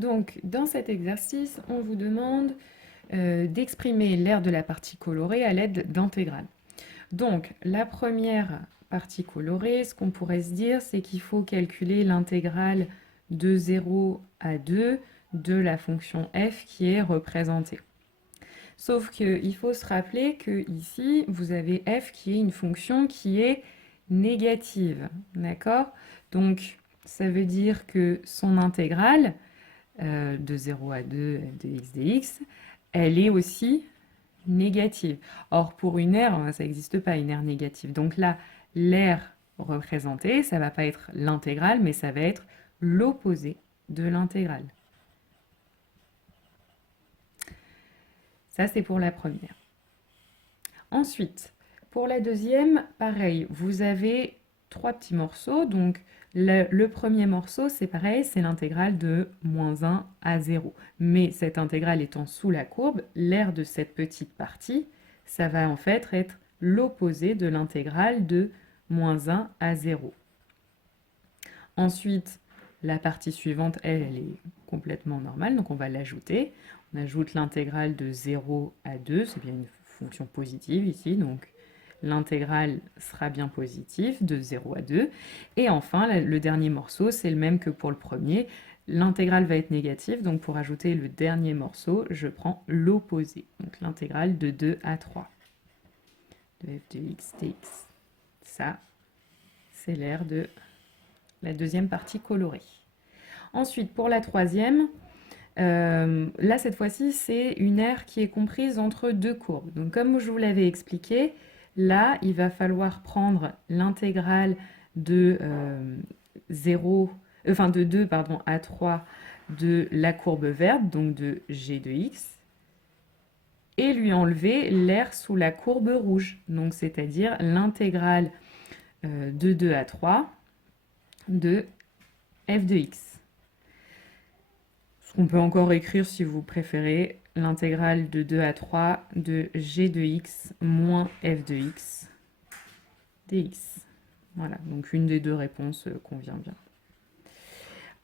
Donc, dans cet exercice, on vous demande d'exprimer l'aire de la partie colorée à l'aide d'intégrales. Donc, la première partie colorée, ce qu'on pourrait se dire, c'est qu'il faut calculer l'intégrale de 0 à 2 de la fonction f qui est représentée. Sauf qu'il faut se rappeler que ici, vous avez f qui est une fonction qui est négative, d'accord? Donc, ça veut dire que son intégrale, de 0 à 2 f de x dx, elle est aussi négative. Or, pour une aire, ça n'existe pas une aire négative. Donc là, l'aire représentée, ça ne va pas être l'intégrale, mais ça va être l'opposé de l'intégrale. Ça, c'est pour la première. Ensuite, pour la deuxième, pareil, vous avez 3 petits morceaux. Donc, le premier morceau, c'est pareil, c'est l'intégrale de moins 1 à 0. Mais cette intégrale étant sous la courbe, l'aire de cette petite partie, ça va en fait être l'opposé de l'intégrale de moins 1 à 0. Ensuite, la partie suivante, elle est complètement normale, donc on va l'ajouter. On ajoute l'intégrale de 0 à 2, c'est bien une fonction positive ici, donc l'intégrale sera bien positive, de 0 à 2. Et enfin, le dernier morceau, c'est le même que pour le premier. L'intégrale va être négative, donc pour ajouter le dernier morceau, je prends l'opposé, donc l'intégrale de 2 à 3 de f de x dx. Ça, c'est l'aire de la deuxième partie colorée. Ensuite, pour la troisième, là, cette fois-ci, c'est une aire qui est comprise entre deux courbes. Donc, comme je vous l'avais expliqué, là, il va falloir prendre l'intégrale de 2 à 3 de la courbe verte, donc de g de x, et lui enlever l'aire sous la courbe rouge, donc c'est-à-dire l'intégrale de 2 à 3 de f de x. Ce qu'on peut encore écrire si vous préférez, l'intégrale de 2 à 3 de g de x moins f de x dx. Voilà, donc une des deux réponses convient bien.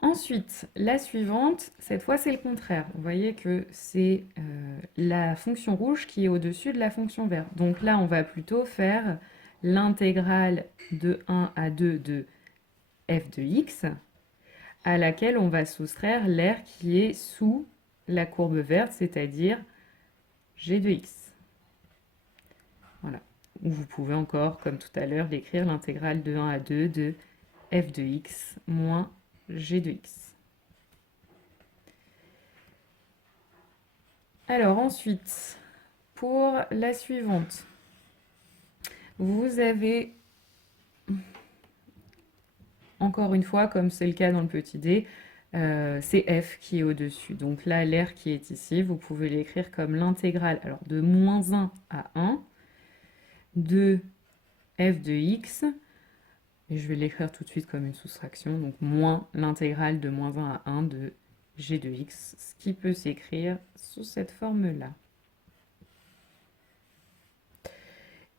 Ensuite, la suivante, cette fois c'est le contraire. Vous voyez que c'est la fonction rouge qui est au-dessus de la fonction verte. Donc là, on va plutôt faire l'intégrale de 1 à 2 de f de x, à laquelle on va soustraire l'aire qui est sous la courbe verte, c'est-à-dire g de x. Voilà. Ou vous pouvez encore, comme tout à l'heure, l'écrire l'intégrale de 1 à 2 de f de x moins g de x. Alors ensuite, pour la suivante, vous avez, encore une fois, comme c'est le cas dans le petit d, c'est f qui est au-dessus. Donc là, l'aire qui est ici, vous pouvez l'écrire comme l'intégrale de moins 1 à 1 de f de x, et je vais l'écrire tout de suite comme une soustraction, donc moins l'intégrale de moins 1 à 1 de g de x, ce qui peut s'écrire sous cette forme-là.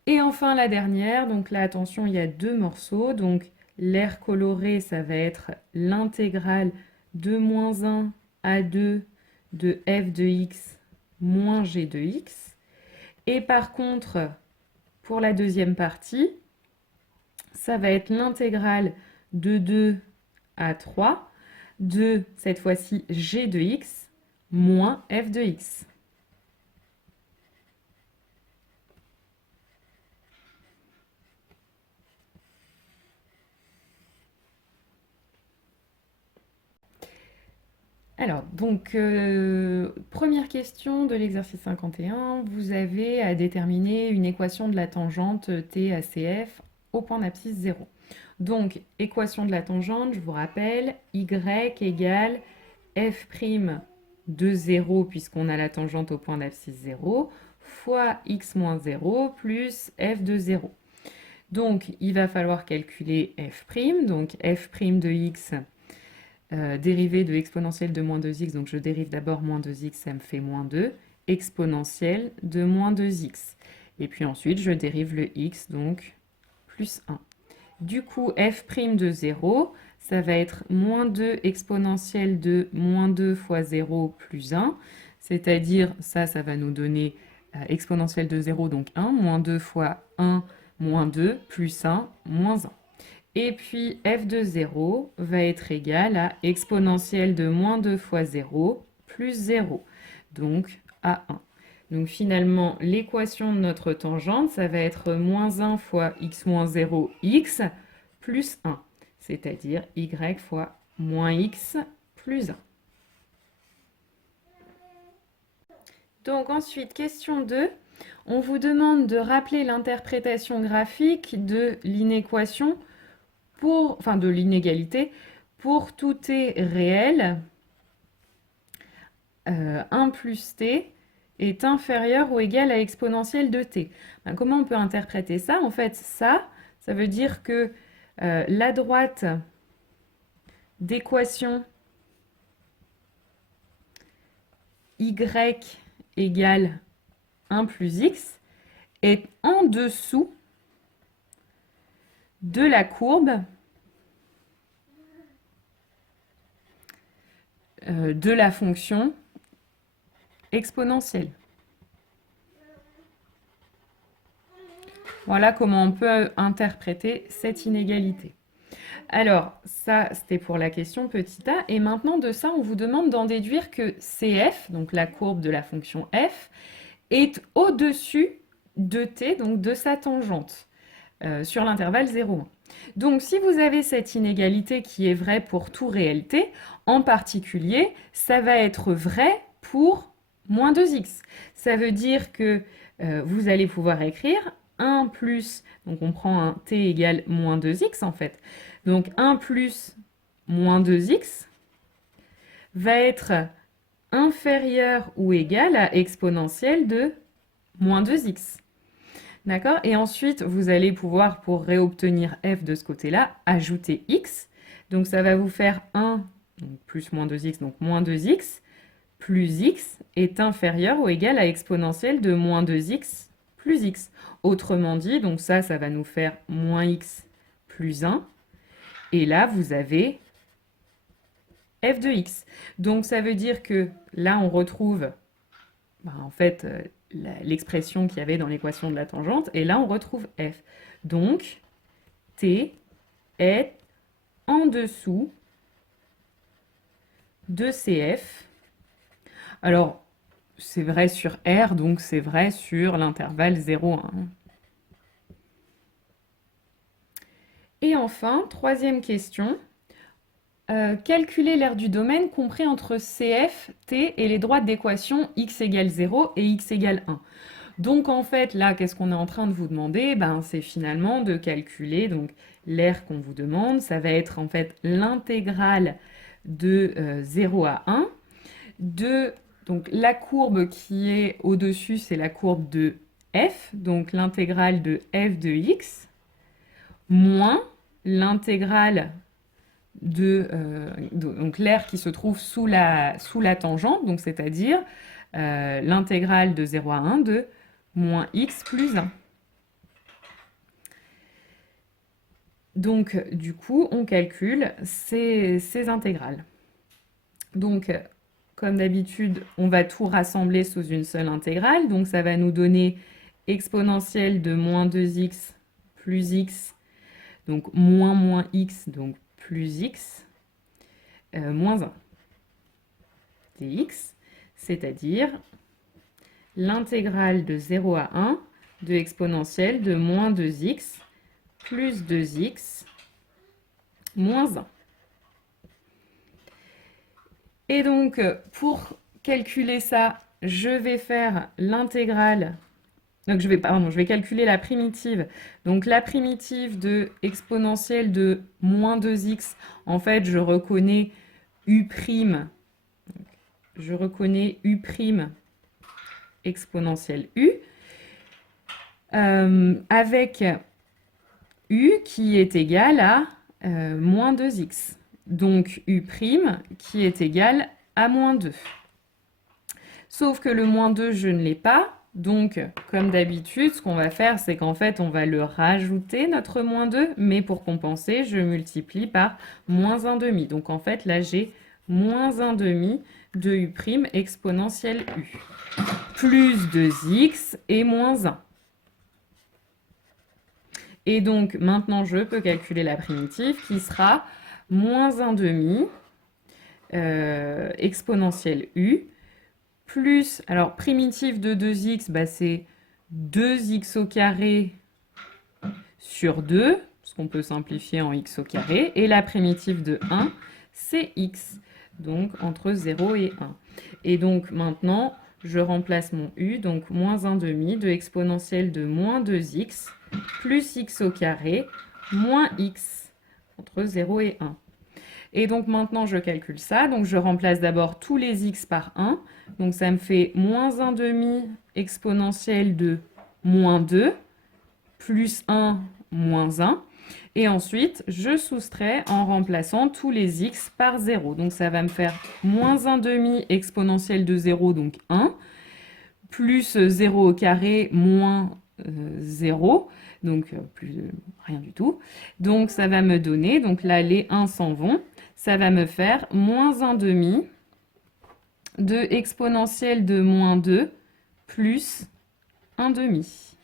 Et enfin la dernière, donc là attention, il y a deux morceaux, donc l'aire colorée, ça va être l'intégrale de moins 1 à 2 de f de x moins g de x. Et par contre, pour la deuxième partie, ça va être l'intégrale de 2 à 3 de, cette fois-ci, g de x moins f de x. Alors, donc, première question de l'exercice 51, vous avez à déterminer une équation de la tangente T à CF au point d'abscisse 0. Donc, équation de la tangente, je vous rappelle, y égale f' de 0, puisqu'on a la tangente au point d'abscisse 0, fois x moins 0 plus f de 0. Donc, il va falloir calculer f', donc f' de x, dérivée de exponentielle de moins 2x, donc je dérive d'abord moins 2x, ça me fait moins 2, exponentielle de moins 2x. Et puis ensuite, je dérive le x, donc plus 1. Du coup, f' de 0, ça va être moins 2 exponentielle de moins 2 fois 0 plus 1, c'est-à-dire ça va nous donner exponentielle de 0, donc 1, moins 2 fois 1, moins 2, plus 1, moins 1. Et puis f de 0 va être égal à exponentielle de moins 2 fois 0 plus 0, donc à 1. Donc finalement, l'équation de notre tangente, ça va être moins 1 fois x moins 0, x, plus 1, c'est-à-dire y fois moins x plus 1. Donc ensuite, question 2. On vous demande de rappeler l'interprétation graphique de l'inéquation de l'inégalité pour tout t réel, 1 plus t est inférieur ou égal à exponentielle de t. Ben, comment on peut interpréter ça? En fait, ça veut dire que la droite d'équation y égale 1 plus x est en dessous de la courbe de la fonction exponentielle. Voilà comment on peut interpréter cette inégalité. Alors, ça, c'était pour la question petit a. Et maintenant, de ça, on vous demande d'en déduire que CF, donc la courbe de la fonction f, est au-dessus de t, donc de sa tangente, sur l'intervalle 0,1. Donc, si vous avez cette inégalité qui est vraie pour tout réel t, en particulier, ça va être vrai pour moins 2x. Ça veut dire que vous allez pouvoir écrire 1 plus, donc on prend un t égale moins 2x en fait. Donc 1 plus moins 2x va être inférieur ou égal à exponentielle de moins 2x. D'accord? Et ensuite, vous allez pouvoir, pour réobtenir f de ce côté-là, ajouter x. Donc ça va vous faire 1, donc plus moins 2x, donc moins 2x, plus x est inférieur ou égal à exponentielle de moins 2x plus x. Autrement dit, donc ça va nous faire moins x plus 1. Et là, vous avez f de x. Donc ça veut dire que là, on retrouve en fait l'expression qu'il y avait dans l'équation de la tangente. Et là, on retrouve f. Donc, t est en dessous de cf. Alors, c'est vrai sur R, donc c'est vrai sur l'intervalle 0,1. Et enfin, troisième question. Calculer l'aire du domaine compris entre CF, T et les droites d'équation x égale 0 et x égale 1. Donc en fait, là, qu'est-ce qu'on est en train de vous demander? C'est finalement de calculer donc l'aire qu'on vous demande. Ça va être en fait l'intégrale de 0 à 1 de donc la courbe qui est au-dessus, c'est la courbe de f, donc l'intégrale de f de x, moins l'intégrale de donc l'aire qui se trouve sous la tangente, donc c'est-à-dire l'intégrale de 0 à 1 de moins x plus 1. Donc du coup, on calcule ces intégrales. Donc comme d'habitude, on va tout rassembler sous une seule intégrale. Donc ça va nous donner exponentielle de moins 2x plus x, donc moins x, donc plus x, moins 1 dx, c'est-à-dire l'intégrale de 0 à 1 de exponentielle de moins 2x plus 2x moins 1. Et donc, pour calculer ça, je vais faire l'intégrale. Donc, je vais calculer la primitive. Donc, la primitive de exponentielle de moins 2x, en fait, je reconnais u'. Je reconnais u' exponentielle u. Avec u qui est égal à moins 2x. Donc u' qui est égal à moins 2. Sauf que le moins 2, je ne l'ai pas. Donc, comme d'habitude, ce qu'on va faire, c'est qu'en fait, on va le rajouter, notre moins 2, mais pour compenser, je multiplie par moins 1 demi. Donc, en fait, là, j'ai moins 1 demi de u' exponentielle u, plus 2x et moins 1. Et donc, maintenant, je peux calculer la primitive qui sera moins 1 demi exponentielle u, plus, alors primitive de 2x, bah, c'est 2x au carré sur 2, ce qu'on peut simplifier en x au carré, et la primitive de 1, c'est x, donc entre 0 et 1. Et donc maintenant, je remplace mon u, donc moins 1 demi de exponentielle de moins 2x, plus x au carré, moins x, entre 0 et 1. Et donc maintenant, je calcule ça. Donc je remplace d'abord tous les x par 1. Donc ça me fait moins 1 demi exponentielle de moins 2, plus 1, moins 1. Et ensuite, je soustrais en remplaçant tous les x par 0. Donc ça va me faire moins 1 demi exponentielle de 0, donc 1, plus 0 au carré, moins 0, donc plus rien du tout. Donc ça va me donner, donc là les 1 s'en vont, ça va me faire moins 1 demi de exponentielle de moins 2 plus 1 demi.